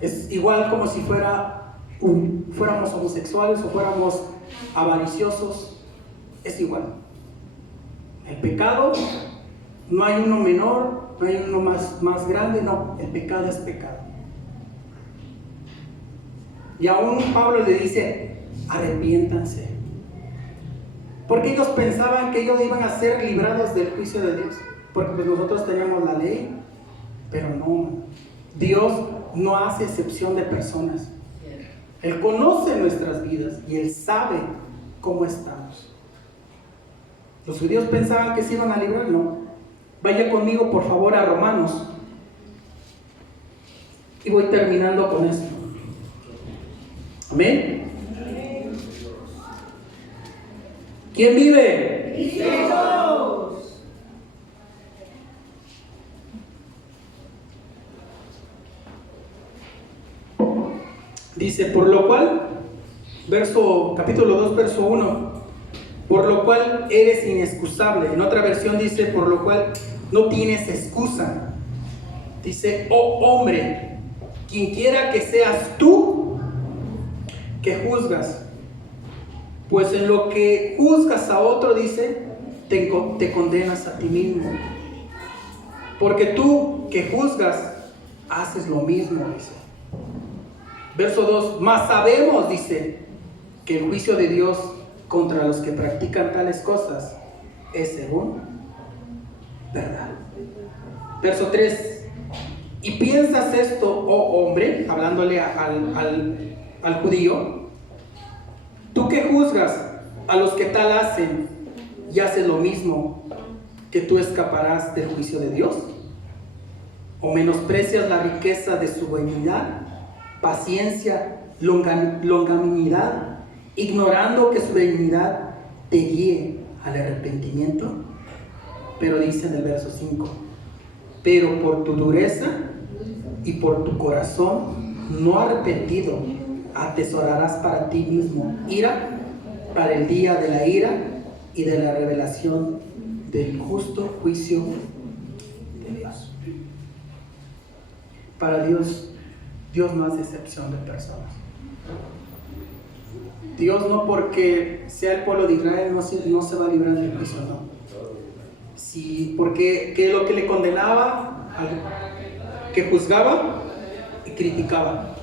es igual como si fuéramos homosexuales o fuéramos avariciosos. Es igual. El pecado, no hay uno menor, no hay uno más grande, no. El pecado es pecado. Y aún Pablo le dice, arrepiéntanse. Porque ellos pensaban que ellos iban a ser librados del juicio de Dios. Porque pues nosotros teníamos la ley, pero no. Dios no hace excepción de personas. Él conoce nuestras vidas y Él sabe cómo estamos. Los judíos pensaban que se iban a librar, no. Vaya conmigo por favor a Romanos. Y voy terminando con esto. Amén. ¿Quién vive? Jesús. Dice, por lo cual, capítulo 2, verso 1, por lo cual eres inexcusable. En otra versión dice, por lo cual no tienes excusa. Dice, oh hombre, quien quiera que seas tú, que juzgas. Pues en lo que juzgas a otro, dice, te condenas a ti mismo. Porque tú que juzgas, haces lo mismo, dice. Verso 2, mas sabemos, dice, que el juicio de Dios contra los que practican tales cosas es según verdad. Verso 3, y piensas esto, oh hombre, hablándole al judío, tú que juzgas a los que tal hacen y haces lo mismo, que tú escaparás del juicio de Dios, o menosprecias la riqueza de su benignidad, paciencia, longanimidad, ignorando que su benignidad te guíe al arrepentimiento. Pero dice en el verso 5, pero por tu dureza y por tu corazón no arrepentido, atesorarás para ti mismo ira para el día de la ira y de la revelación del justo juicio de Dios. Para Dios no hace excepción de personas. Dios no porque sea el pueblo de Israel no se va a librar del juicio, no. Sí, porque que lo que le condenaba, que juzgaba y criticaba,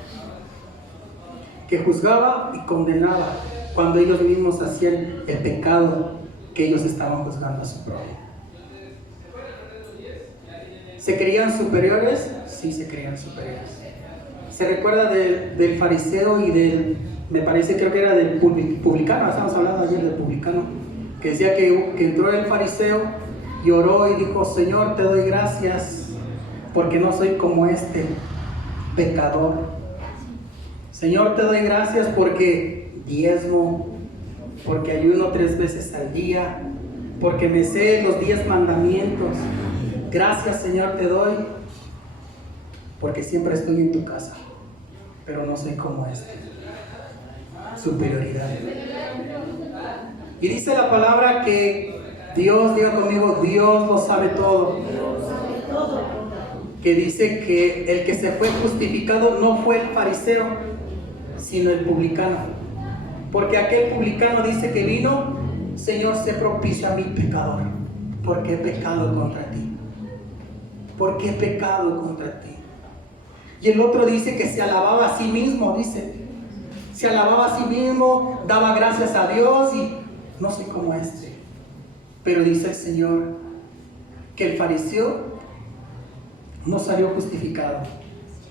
que juzgaba y condenaba cuando ellos mismos hacían el pecado que ellos estaban juzgando a su propio. ¿Se creían superiores? Sí, se creían superiores. ¿Se recuerda del fariseo y me parece, creo que era del publicano? Estamos hablando ayer del publicano, que decía que entró el fariseo y oró y dijo, Señor, te doy gracias porque no soy como este pecador. Señor, te doy gracias porque diezmo, porque ayuno 3 veces al día, porque me sé los 10 mandamientos. Gracias, Señor, te doy porque siempre estoy en tu casa, pero no soy como este. Superioridad. Y dice la palabra que Dios, diga conmigo, Dios lo sabe todo. Que dice que el que se fue justificado no fue el fariseo, sino el publicano. Porque aquel publicano dice que vino, Señor, sé propicio a mi pecador, porque he pecado contra ti. Porque he pecado contra ti. Y el otro dice que se alababa a sí mismo, dice. Se alababa a sí mismo, daba gracias a Dios y no soy como este. Pero dice el Señor que el fariseo no salió justificado.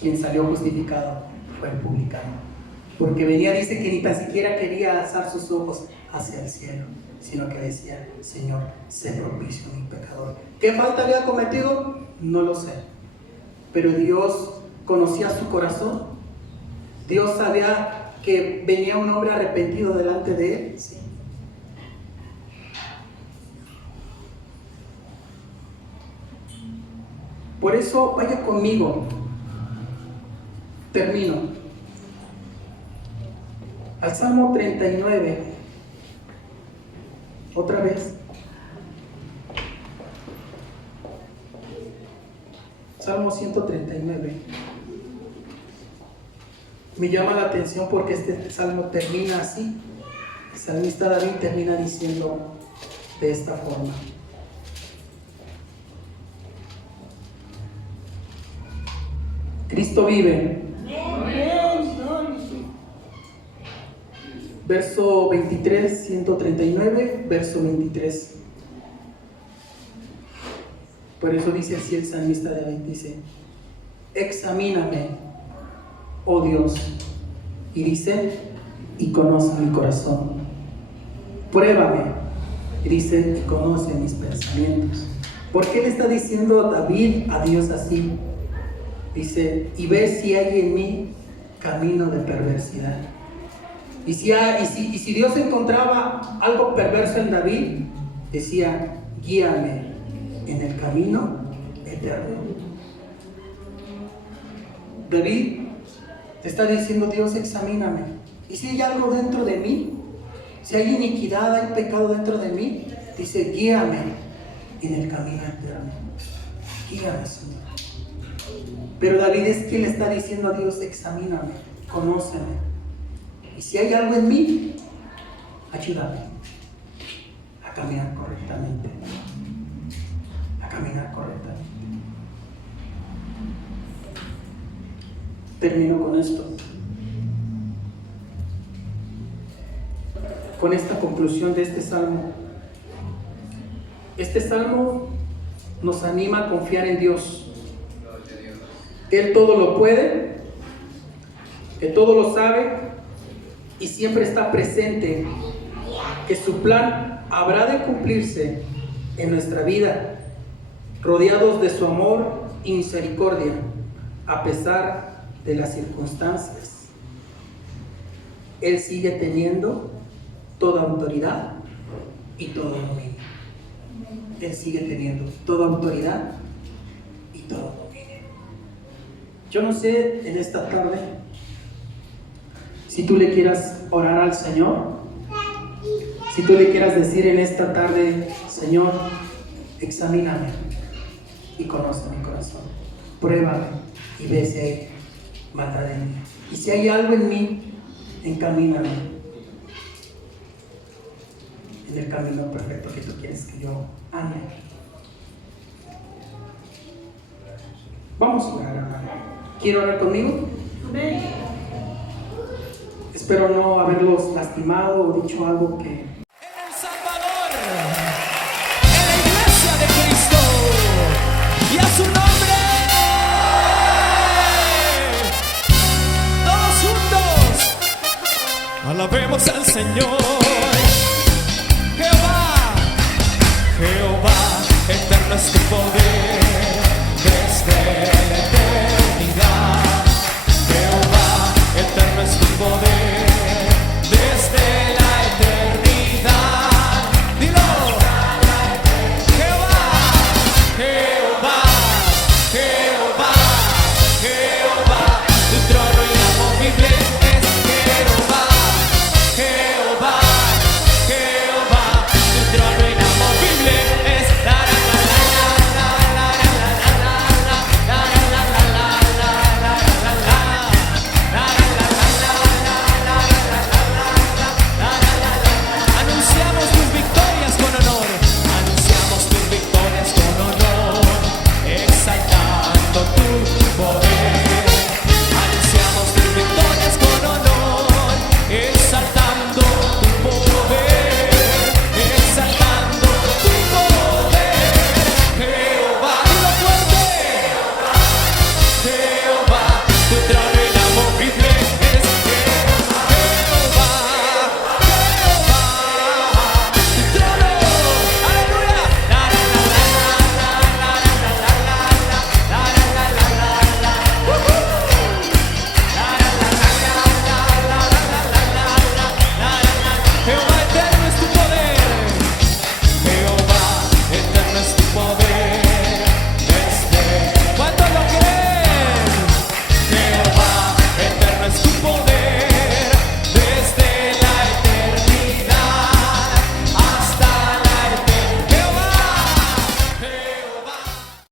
Quien salió justificado fue el publicano. Porque venía, dice que ni tan siquiera quería alzar sus ojos hacia el cielo, sino que decía, Señor, sé propicio a mi pecador. ¿Qué falta había cometido? No lo sé. Pero Dios conocía su corazón. Dios sabía que venía un hombre arrepentido delante de él. Sí. Por eso, vaya conmigo. Termino. Al Salmo 39. Otra vez. Salmo 139. Me llama la atención porque este salmo termina así. El salmista David termina diciendo de esta forma. Cristo vive. Verso 23, 139, verso 23. Por eso dice así el salmista David, dice, examíname, oh Dios, y dice, y conoce mi corazón. Pruébame, y dice, y conoce mis pensamientos. ¿Por qué le está diciendo David a Dios así? Dice, y ve si hay en mí camino de perversidad, Y si Dios encontraba algo perverso en David, decía, guíame en el camino eterno. David te está diciendo, Dios, examíname. Y si hay algo dentro de mí, si hay iniquidad, hay pecado dentro de mí, dice, guíame en el camino eterno. Guíame, Señor. Pero David es quien le está diciendo a Dios, examíname, conóceme. Y si hay algo en mí, ayúdame a caminar correctamente. A caminar correctamente. Termino con esto. Con esta conclusión de este salmo. Este salmo nos anima a confiar en Dios. Él todo lo puede, Él todo lo sabe y siempre está presente, que su plan habrá de cumplirse en nuestra vida, rodeados de su amor y misericordia, a pesar de las circunstancias. Él sigue teniendo toda autoridad y todo dominio. Él sigue teniendo toda autoridad y todo dominio. Yo no sé en esta tarde si tú le quieras orar al Señor, si tú le quieras decir en esta tarde, Señor, examíname y conoce mi corazón, pruébame y ve si hay maldad en mí. Y si hay algo en mí, encamíname en el camino perfecto que tú quieres que yo ande. Vamos a orar, hermano. ¿Quiere orar conmigo? Amén. Espero no haberlos lastimado o dicho algo que... En El Salvador, en la iglesia de Cristo, y a su nombre, todos juntos, alabemos al Señor.